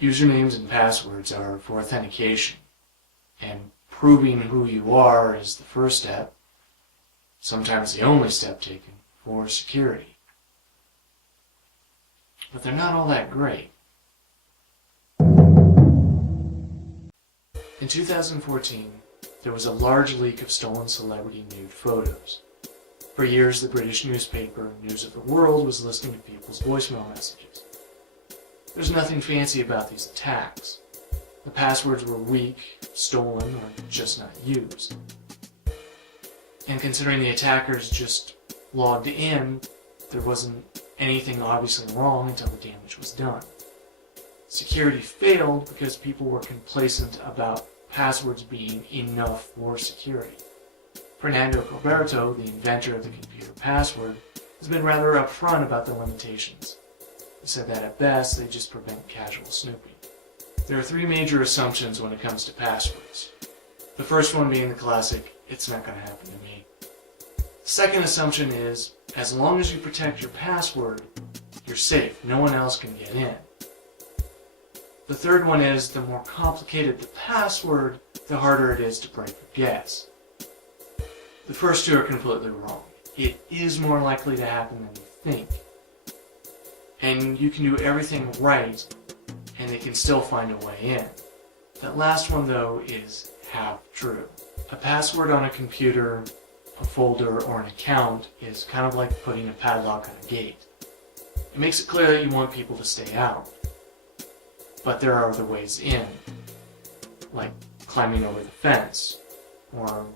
Usernames and passwords are for authentication, and proving who you are is the first step, sometimes the only step taken, for security. But they're not all that great. In 2014, there was a large leak of stolen celebrity nude photos. For years, the British newspaper News of the World was listening to people's voicemail messages. There's nothing fancy about these attacks. The passwords were weak, stolen, or just not used. And considering the attackers just logged in, there wasn't anything obviously wrong until the damage was done. Security failed because people were complacent about passwords being enough for security. Fernando Gilberto, the inventor of the computer password, has been rather upfront about the limitations. He said that at best, they just prevent casual snooping. There are three major assumptions when it comes to passwords. The first one being the classic, "It's not going to happen to me." The second assumption is, as long as you protect your password, you're safe. No one else can get in. The third one is, the more complicated the password, the harder it is to break or guess. The first two are completely wrong. It is more likely to happen than you think. And you can do everything right, and they can still find a way in. That last one, though, is half true. A password on a computer, a folder, or an account is kind of like putting a padlock on a gate. It makes it clear that you want people to stay out. But there are other ways in, like climbing over the fence, or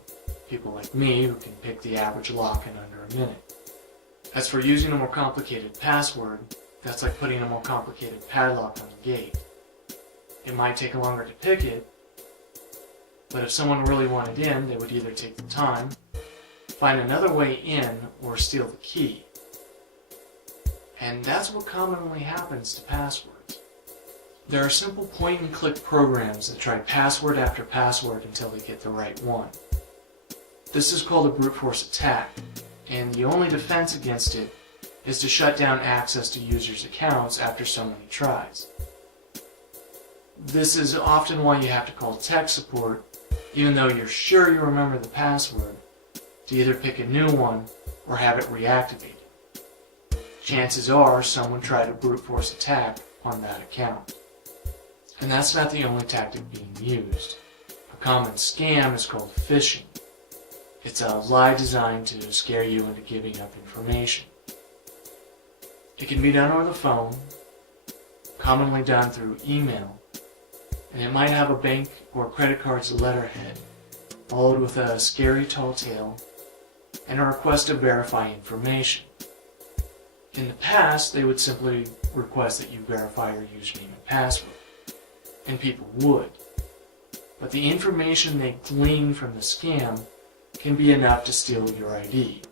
people like me who can pick the average lock in under a minute. As for using a more complicated password, that's like putting a more complicated padlock on the gate. It might take longer to pick it, but if someone really wanted in, they would either take the time, find another way in, or steal the key. And that's what commonly happens to passwords. There are simple point-and-click programs that try password after password until they get the right one. This is called a brute force attack, and the only defense against it is to shut down access to users' accounts after so many tries. This is often why you have to call tech support, even though you're sure you remember the password, to either pick a new one or have it reactivated. Chances are someone tried a brute force attack on that account. And that's not the only tactic being used. A common scam is called phishing. It's a lie designed to scare you into giving up information. It can be done over the phone, commonly done through email, and it might have a bank or credit card's letterhead, followed with a scary tall tale and a request to verify information. In the past, they would simply request that you verify your username and password, and people would. But the information they glean from the scam can be enough to steal your ID,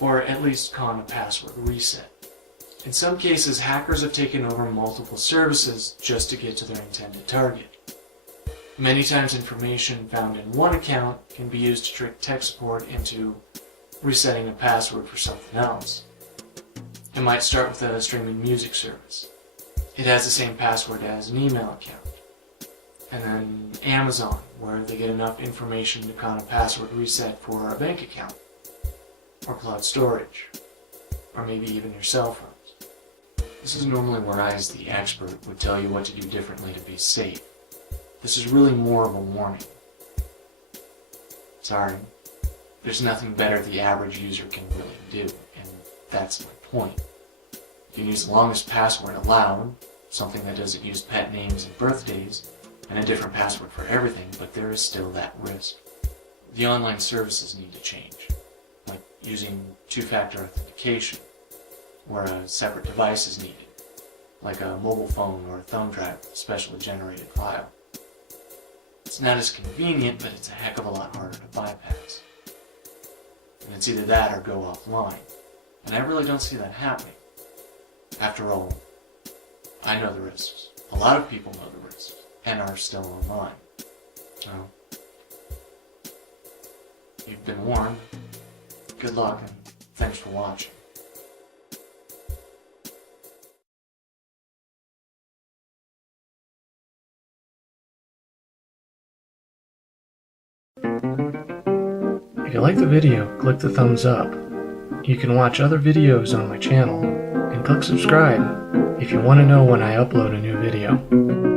or at least con a password reset. In some cases, hackers have taken over multiple services just to get to their intended target. Many times information found in one account can be used to trick tech support into resetting a password for something else. It might start with a streaming music service. It has the same password as an email account. And then Amazon, where they get enough information to con a password reset for a bank account, or cloud storage, or maybe even your cell phones. This is normally where I, as the expert, would tell you what to do differently to be safe. This is really more of a warning. Sorry, there's nothing better the average user can really do, and that's my point. You can use the longest password allowed, something that doesn't use pet names and birthdays, and a different password for everything, but there is still that risk. The online services need to change, like using two-factor authentication, where a separate device is needed, like a mobile phone or a thumb drive with a specially generated file. It's not as convenient, but it's a heck of a lot harder to bypass. And it's either that or go offline, and I really don't see that happening. After all, I know the risks. A lot of people know the risks, and are still online. Well, you've been warned. Good luck, and thanks for watching. you like the video, click the thumbs up. You can watch other videos on my channel, and click subscribe if you want to know when I upload a new video.